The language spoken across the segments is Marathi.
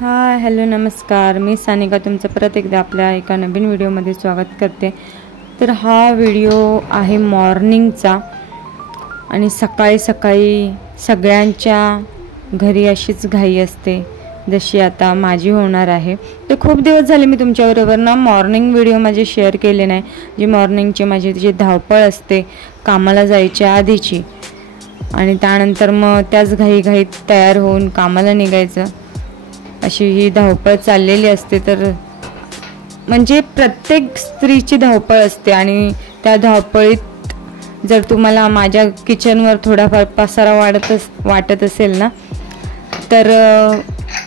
हाय हॅलो नमस्कार, मी सानिका तुमचं परत एकदा आपल्या एका नवीन व्हिडिओमध्ये स्वागत करते। तर हा व्हिडिओ आहे मॉर्निंगचा आणि सकाळी सकाळी सगळ्यांच्या घरी अशीच घाई असते जशी आता माझी होणार आहे। तर खूप दिवस झाले मी तुमच्याबरोबर ना मॉर्निंग व्हिडिओ माझे शेअर केले नाही, जी मॉर्निंगची माझी जी धावपळ असते कामाला जायच्या आधीची आणि त्यानंतर मग त्याच घाईघाईत तयार होऊन कामाला निघायचं, अशी ही धावपळ चाललेली असते। तर म्हणजे प्रत्येक स्त्रीची धावपळ असते आणि त्या धावपळीत जर तुम्हाला माझ्या किचनवर थोडाफार पसारा वाटत असेल ना, तर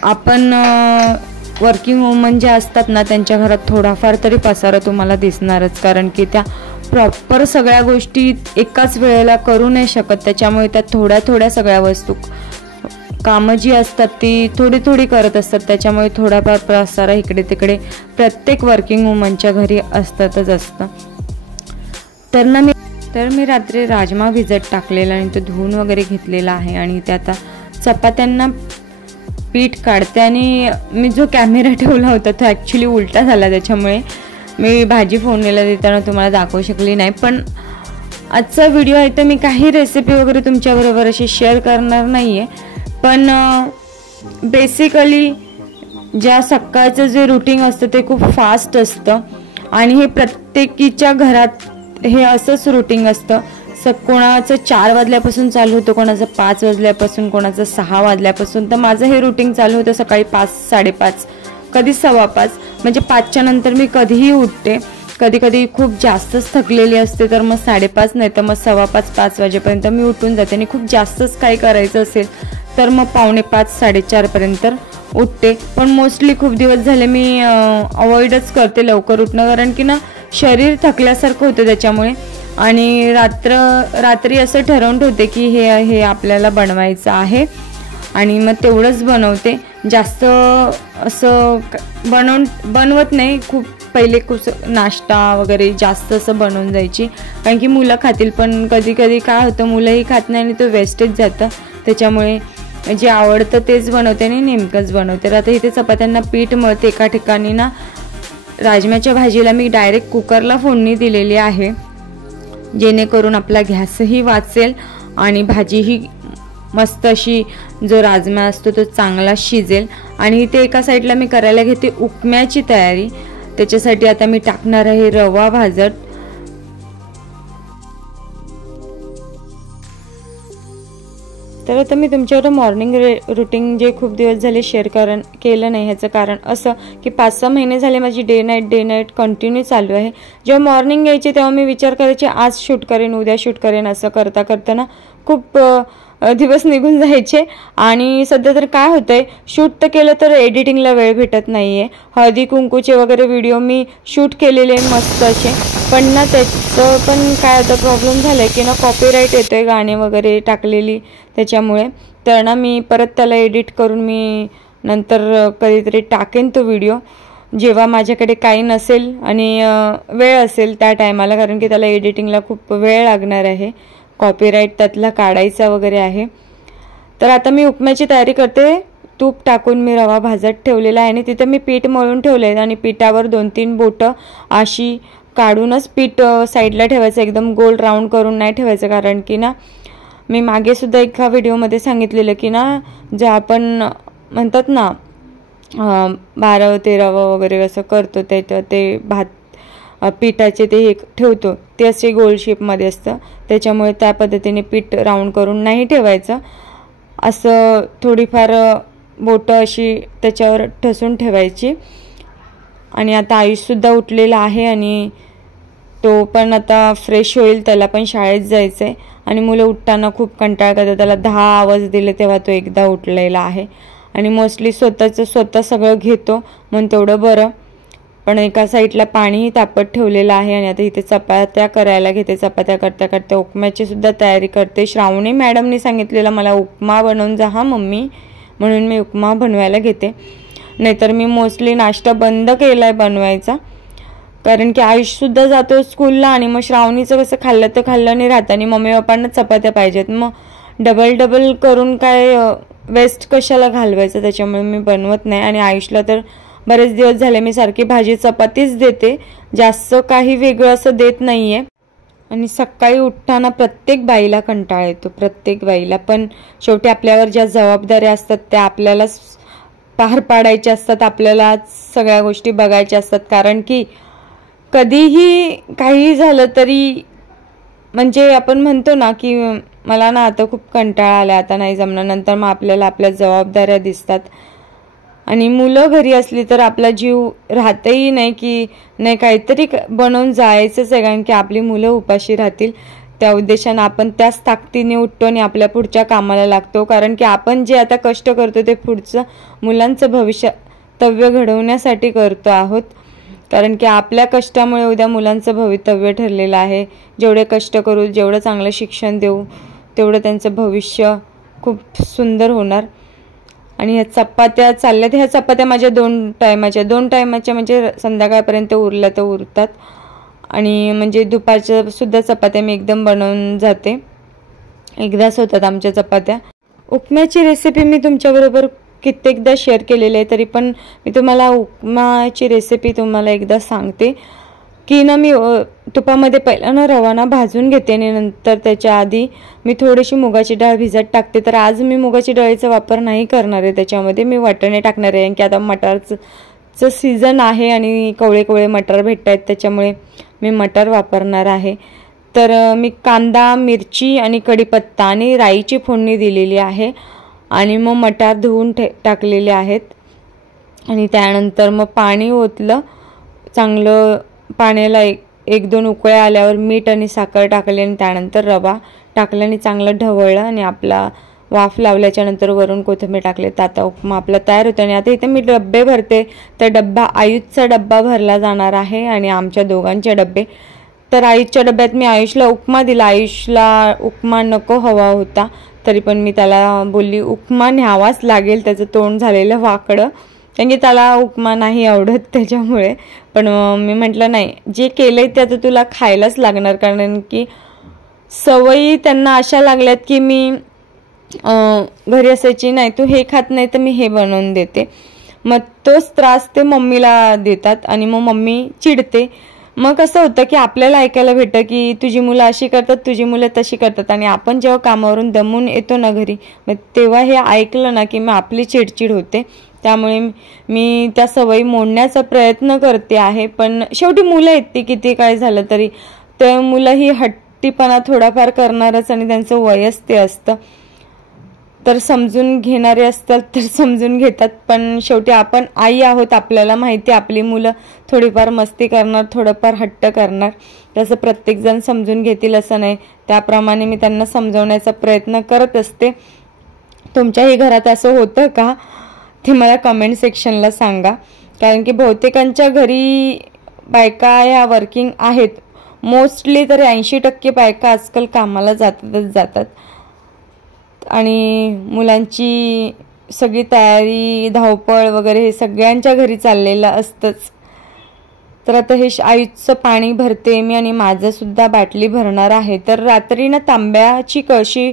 आपण वर्किंग वुमन जे असतात ना त्यांच्या घरात थोडाफार तरी पसारा तुम्हाला दिसणारच, कारण की त्या प्रॉपर सगळ्या गोष्टी एकाच वेळेला करू नाही शकत। त्याच्यामुळे त्या थोड्या थोड्या सगळ्या वस्तू कामं जी असतात ती थोडी थोडी करत असतात, त्याच्यामुळे थोडाफार पसारा इकडे तिकडे प्रत्येक वर्किंग वुमनच्या घरी असतं। तर मी रात्री राजमा भिजत टाकलेला आणि तो धुवून वगैरे घेतलेला आहे आणि ते आता चपात्यांना पीठ काढते। आणि मी जो कॅमेरा ठेवला होता तो ॲक्च्युली उलटा झाला, त्याच्यामुळे मी भाजी फोडणीला देताना तुम्हाला दाखवू शकली नाही। पण आजचा व्हिडिओ आहे तर मी काही रेसिपी वगैरे तुमच्याबरोबर अशी शेअर करणार नाही आहे, पण बेसिकली ज्या सकाळचं जे रुटीन असतं ते खूप फास्ट असतं आणि हे प्रत्येकीच्या घरात हे असंच रुटीन असतं। कोणाचं 4 वाजल्यापासून चालू होतं, कोणाचं 5 वाजल्यापासून, कोणाचं 6 वाजल्यापासून। तर माझं हे रुटीन चालू होतं सकाळी 5, 5:30, कधी 5:15, म्हणजे 5च्या नंतर मी कधीही उठते। कधी कधी खूप जास्तच थकलेली असते तर मग 5:30 नाही तर मग 5:15, 5 वाजेपर्यंत मी उठून जाते। आणि खूप जास्तच काही करायचं असेल तर मग 4:45, 4:30 पर्यंत उठते। पण मोस्टली खूप दिवस झाले मी अवॉइडच करते लवकर उठणं, कारण की ना शरीर थकल्यासारखं होतं त्याच्यामुळे। आणि रात्री असं ठरवून ठेवते की हे आपल्याला बनवायचं आहे आणि मग तेवढंच बनवते, जास्त असं बनवत नाही। खूप पहिले खूप नाश्ता वगैरे जास्त असं बनवून जायची, कारण की मुलं खातील, पण कधी कधी काय होतं मुलंही खात नाही आणि तो वेस्टेज जातं, त्याच्यामुळे जे आवडतं तेच बनवते आणि नेमकंच बनवते। तर आता इथे चपात्यांना पीठ मळते एका ठिकाणी ना। राजम्याच्या भाजीला मी डायरेक्ट कुकरला फोडणी दिलेली आहे, जेणेकरून आपला गॅसही वाचेल आणि भाजीही मस्त अशी जो राजमा असतो तो चांगला शिजेल। आणि इथे एका साईडला मी करायला घेते उपम्याची तयारी, त्याच्यासाठी आता मी टाकणार आहे रवा भाजत। तर आता मी तुमच्यावर मॉर्निंग रुटीन जे खूप दिवस झाले शेअर केलं नाही, ह्याचं कारण असं की 5-6 महिने झाले माझी डे नाईट कंटिन्यू चालू आहे। जेव्हा मॉर्निंग यायची तेव्हा मी विचार करायचे आज शूट करेन, उद्या शूट करेन, असं करता करता ना खूप दिवस निघून जायचे। आणि सध्या तर काय होतंय, शूट तर केलं तर एडिटिंगला वेळ भेटत नाहीये। हळदी कुंकूचे वगैरे व्हिडिओ मी शूट केलेले मस्त असे, पण ना त्याचं पण काय आता प्रॉब्लेम झालाय की ना कॉपीराईट येतोय गाणे वगैरे टाकलेली, त्याच्यामुळे तर ना मी परत त्याला एडिट करून मी नंतर कधीतरी टाकेन तो व्हिडिओ, जेव्हा माझ्याकडे काही नसेल आणि वेळ असेल त्या टायमाला, कारण की त्याला एडिटिंगला खूप वेळ लागणार आहे, कॉपीराईट त्यातला काढायचा वगैरे आहे। तर आता मी उपम्याची तयारी करते। तूप टाकून मी रवा भाजत ठेवलेला आहे आणि तिथे मी पीठ मळून ठेवलं आहे आणि पिठावर 2-3 बोटं अशी काढूनच पीठ साईडला ठेवायचं, एकदम गोल राऊंड करून नाही ठेवायचं, कारण की ना मी मागे सुद्धा एका व्हिडिओमध्ये सांगितलेलं की ना जे आपण म्हणतात ना 12-13 वगैरे असं करतो ते भात पिठाचे ते ठेवतो ते असे गोल शेपमध्ये असतं, त्याच्यामुळे त्या पद्धतीने पीठ राऊंड करून नाही ठेवायचं, असं थोडीफार बोटं अशी त्याच्यावर ठसून ठेवायची। आणि आता आयुषसुद्धा उठलेला आहे आणि तो पण आता फ्रेश होईल, त्याला पण शाळेत जायचं आहे आणि मुलं उठताना खूप कंटाळ करतात, त्याला 10 आवाज दिले तेव्हा तो एकदा उठलेला आहे। आणि मोस्टली स्वतः सगळं घेतो म्हणून तेवढं बरं। पण एका साईडला पाणीही तापत ठेवलेलं आहे आणि आता इथे चपात्या करायला घेते। चपात्या करता करता उपम्याची सुद्धा तयारी करते। श्रावणी मॅडमने सांगितलेलं मला उपमा बनवून जा हा मम्मी, म्हणून मी उपमा बनवायला घेते, नाहीतर मी मोस्टली नाश्ता बंद केलाय बनवायचा, कारण की आयुषसुद्धा जातो स्कूलला आणि मग श्रावणीचं कसं खाल्लं तर खाल्लं नाही राहत आणि मम्मी पप्पांना चपात्या पाहिजेत, मग डबल करून काय वेस्ट कशाला घालवायचं, त्याच्यामुळे मी बनवत नाही. आणि आयुषला तर बरेच दिवस झाले मी सारखी भाजी चपातीच देते, जास्त काही वेगळं असं देत नाही आहे. आणि सकाळी उठताना प्रत्येक बाईला कंटाळा येतो, प्रत्येक बाईला. पण शेवटी आपल्यावर ज्या जबाबदाऱ्या असतात त्या आपल्यालाच पार पाडायच्या असतात, आपल्याला सगळ्या गोष्टी बघायच्या असतात. कारण की कधीही काही झालं तरी म्हणजे आपण म्हणतो ना की मला ना आता खूप कंटाळा आला, आता नाही जमणार, नंतर मग आपल्याला आपल्या जबाबदाऱ्या दिसतात. आणि मुलं घरी असली तर आपला जीव राहतही नाही की नाही काहीतरी बनवून जायचंच आहे, कारण की आपली मुलं उपाशी राहतील. त्या उद्देशानं आपण त्याच ताकदीने उठतो आणि आपल्या पुढच्या कामाला लागतो. कारण की आपण जे आता कष्ट करतो ते पुढचं मुलांचं भवितव्य घडवण्यासाठी करतो आहोत. कारण की आपल्या कष्टामुळे उद्या मुलांचं भवितव्य ठरलेलं आहे. जेवढे कष्ट करू, जेवढं चांगलं शिक्षण देऊ, तेवढं त्यांचं भविष्य खूप सुंदर होणार. आणि ह्या चपात्या चालल्यात, ह्या चपात्या माझ्या 2 टायमाच्या म्हणजे संध्याकाळपर्यंत उरल्या तर उरतात. आणि म्हणजे दुपारच्या सुद्धा चपात्या मी एकदम बनवून जाते, एकदाच होतात आमच्या चपात्या. उपम्याची रेसिपी मी तुमच्याबरोबर कित्येकदा शेअर केलेली आहे, तरी पण मी तुम्हाला उपमाची रेसिपी तुम्हाला एकदा सांगते की ना मी तुपामध्ये पहिला ना रवा भाजून घेते आणि नंतर त्याच्या आधी मी थोडीशी मुगाची डाळ भिजत टाकते. तर आज मी मुगाची डाळीचा वापर नाही करणार आहे, त्याच्यामध्ये मी वाटाणे टाकणार आहे. की आता मटारचं सीझन आहे आणि कवळे कवळे मटार भेटत आहेत, त्याच्यामुळे मी मटार वापरणार आहे. तर मी कांदा, मिरची आणि कढीपत्ता आणि राईची फोडणी दिलेली आहे. आणि मग मटार धुवून टाकलेले आहेत. आणि त्यानंतर मग पाणी ओतलं चांगलं, पाण्याला 1-2 उकळ्या आल्यावर मीठ आणि साखर टाकले आणि त्यानंतर रवा टाकला आणि चांगलं ढवळलं आणि आपला वाफ लावल्याच्या नंतर वरून कोथिंबीर टाकले, तर आता उपमा आपला तयार होतो. आणि आता इथे मी डब्बे भरते, तर डब्बा आयुषचा डब्बा भरला जाणार आहे आणि आमच्या दोघांचे डब्बे. तर आयुषच्या डब्यात मी आयुषला उपमा दिला. आयुषला उपमा नको हवा होता, तरी पण मी त्याला बोलली उपमा न्यावाच लागेल, त्याचं तोंड झालेलं वाकडं, कारण की त्याला उपमा नाही आवडत त्याच्यामुळे. पण मी म्हटलं नाही, जे केलंय ते आता तुला खायलाच लागणार, कारण की सवयी त्यांना अशा लागल्यात की मी घरी असायची नाही तू हे खात नाही तर मी हे बनवून देते, मग तोच त्रास ते मम्मीला देतात आणि मग मम्मी चिडते. मग कसं होतं की आपल्याला ऐकायला भेटतं की तुझी मुलं अशी करतात, तुझी मुलं तशी करतात. आणि आपण जेव्हा कामावरून दमून येतो ना घरी, मग तेव्हा हे ऐकलं ना की मग आपली चिडचिड होते. त्यामुळे मी त्या सवयी मोडण्याचा प्रयत्न करते आहे. पण शेवटी मुलं आहेत, ती किती काय झालं तरी ते मुलं ही हट्टीपणा थोडाफार करणारच आणि त्यांचं वयच ते असतं. तर समजून घेणारे असतात तर समजून घेतात, पण शेवटी आपण आई आहोत, आपल्याला माहिती आपली मुलं थोडीफार मस्ती करणार, थोडंफार हट्ट करणार. तसं प्रत्येकजण समजून घेतील असं नाही, त्याप्रमाणे मी त्यांना समजवण्याचा प्रयत्न करत असते. तुमच्याही घरात असं होतं का ते मला कमेंट सेक्शनला सांगा, कारण की बहुतेकांच्या घरी बायका ह्या वर्किंग आहेत. मोस्टली तर 80% बायका आजकाल कामाला जातात आणि मुलांची सगळी तयारी, धावपळ वगैरे हे सगळ्यांच्या घरी चाललेलं असतंच. तर आता हे आयुषचं पाणी भरते मी आणि माझं सुद्धा बाटली भरणार आहे. तर रात्री ना तांब्याची कळशी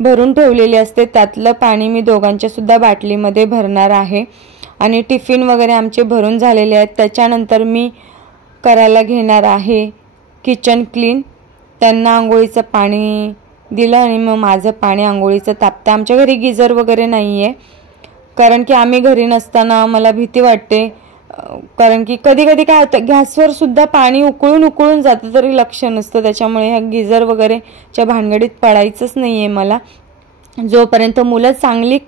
भरून ठेवलेली असते, त्यातलं पाणी मी दोघांच्या सुद्धा बाटलीमध्ये भरणार आहे. आणि टिफिन वगैरे आमचे भरून झालेले आहेत. त्याच्यानंतर मी करायला घेणार आहे किचन क्लीन. त्यांना आंघोळीचं पाणी दिलं आणि मग माझं पाणी आंघोळीचं तापतं. आमच्या घरी गिझर वगैरे नाही आहे, कारण की आम्ही घरी नसताना मला भीती वाटते, कारण की कधी कधी काय होतं गॅसवर सुद्धा पाणी उकळून जातं तरी लक्ष नसतं. त्याच्यामुळे ह्या गिझर वगैरेच्या भानगडीत पडायचंच नाही आहे मला, जोपर्यंत मुलं चांगली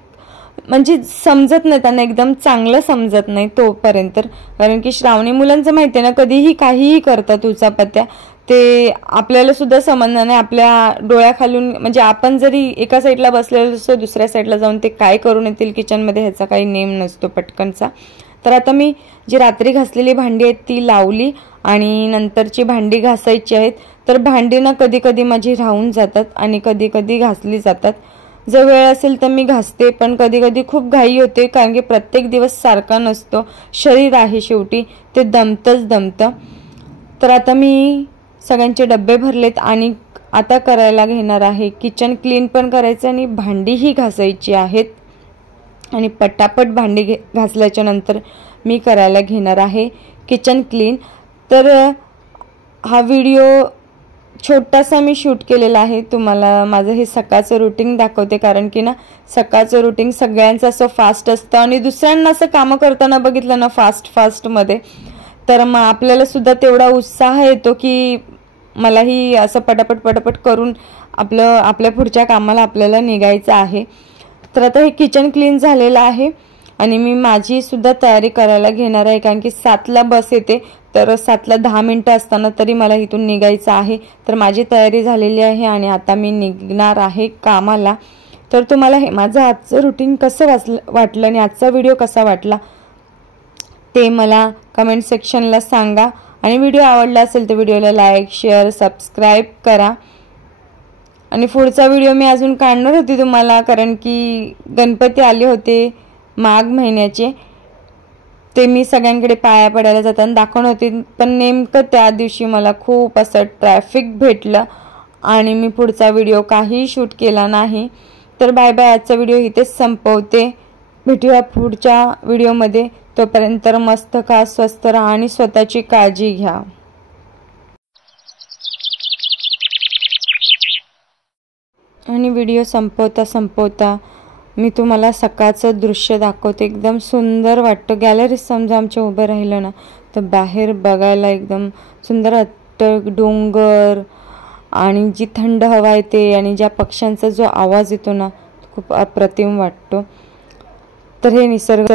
म्हणजे समजत नाही, त्यांना एकदम चांगलं समजत नाही तोपर्यंत. कारण की श्रावणी मुलांचं माहिती आहे ना, कधीही काहीही करतात उचापत्या, ते आपल्याला सुद्धा समजणार नाही. आपल्या डोळ्याखालून म्हणजे आपण जरी एका साईडला बसलेलो असतो, दुसऱ्या साईडला जाऊन ते काय करून येतील किचनमध्ये ह्याचा काही नेम नसतो पटकनचा. तर आता मी जी रात्री घासलेली भांडी आहेत ती लावली आणि नंतरची भांडी घासायची आहेत. तर भांडी ना कधी कधी माझी राहून जातात आणि कधी कधी घासली जातात. जर वेळ असेल तर मी घासते, पण कधी कधी खूप घाई होते, कारण की प्रत्येक दिवस सारखा नसतो. शरीर आहे शेवटी, ते दमतं. तर आता मी सगळ्यांचे डब्बे भरलेत आणि आता करायला घेणार आहे किचन क्लीन पण करायचं आणि भांडीही घासायची आहेत. आणि पटापट भांडी घासल्याच्या नंतर मी करायला घेणार आहे किचन क्लीन। तर हा व्हिडिओ छोटासा मी शूट केलेला आहे, तुम्हाला माझं हे सकाळचं रुटीन दाखवते, कारण की ना सकाळचं रुटीन सगळ्यांचं असं फास्ट असतं आणि दुसऱ्यांना असं कामं करताना बघितलं ना फास्टमध्ये, तर मग आपल्याला सुद्धा तेवढा उत्साह येतो की मलाही असं पटापट करून आपल्या पुढच्या कामाला आपल्याला निघायचं आहे। तर आता हे किचन क्लीन झालेलं आहे आणि मी माझी सुद्धा तयारी करायला घेणार आहे, कारण की 7ला बस येते, तर 7ला 10 मिनिटं असताना तरी मला इथून निघायचं आहे। तर माझी तयारी झालेली आहे आणि आता मी निघणार आहे कामाला। तर तुम्हाला हे माझं आजचं रुटीन कसं वाटलं आणि आजचा व्हिडिओ कसा वाटला ते मला कमेंट सेक्शनला सांगा आणि व्हिडिओ आवडला असेल तर व्हिडिओला लाईक शेअर सबस्क्राईब करा। आणि पुढचा व्हिडिओ मी अजून काढणार होती तुम्हाला, कारण की गणपती आले होते माघ महिन्याचे, ते मी सगळ्यांकडे पाया पडायला जाताना दाखवणार होते, पण नेमकं त्या दिवशी मला खूप असं ट्रॅफिक भेटलं आणि मी पुढचा व्हिडिओ काही शूट केला नाही। तर बाय बाय, आजचा व्हिडिओ इथेच संपवते, भेटूया पुढच्या व्हिडिओमध्ये। तोपर्यंत मस्त खा, स्वस्थ राहा आणि स्वतःची काळजी घ्या। आणि व्हिडिओ संपवता मी तुम्हाला सकाळचं दृश्य दाखवते, एकदम सुंदर वाटतं। गॅलरीत समजा आमच्या उभं राहिलं ना तर बाहेर बघायला एकदम सुंदर वाटतं, डोंगर आणि जी थंड हवा येते आणि ज्या पक्ष्यांचा जो आवाज येतो ना खूप अप्रतिम वाटतो। तर हे निसर्ग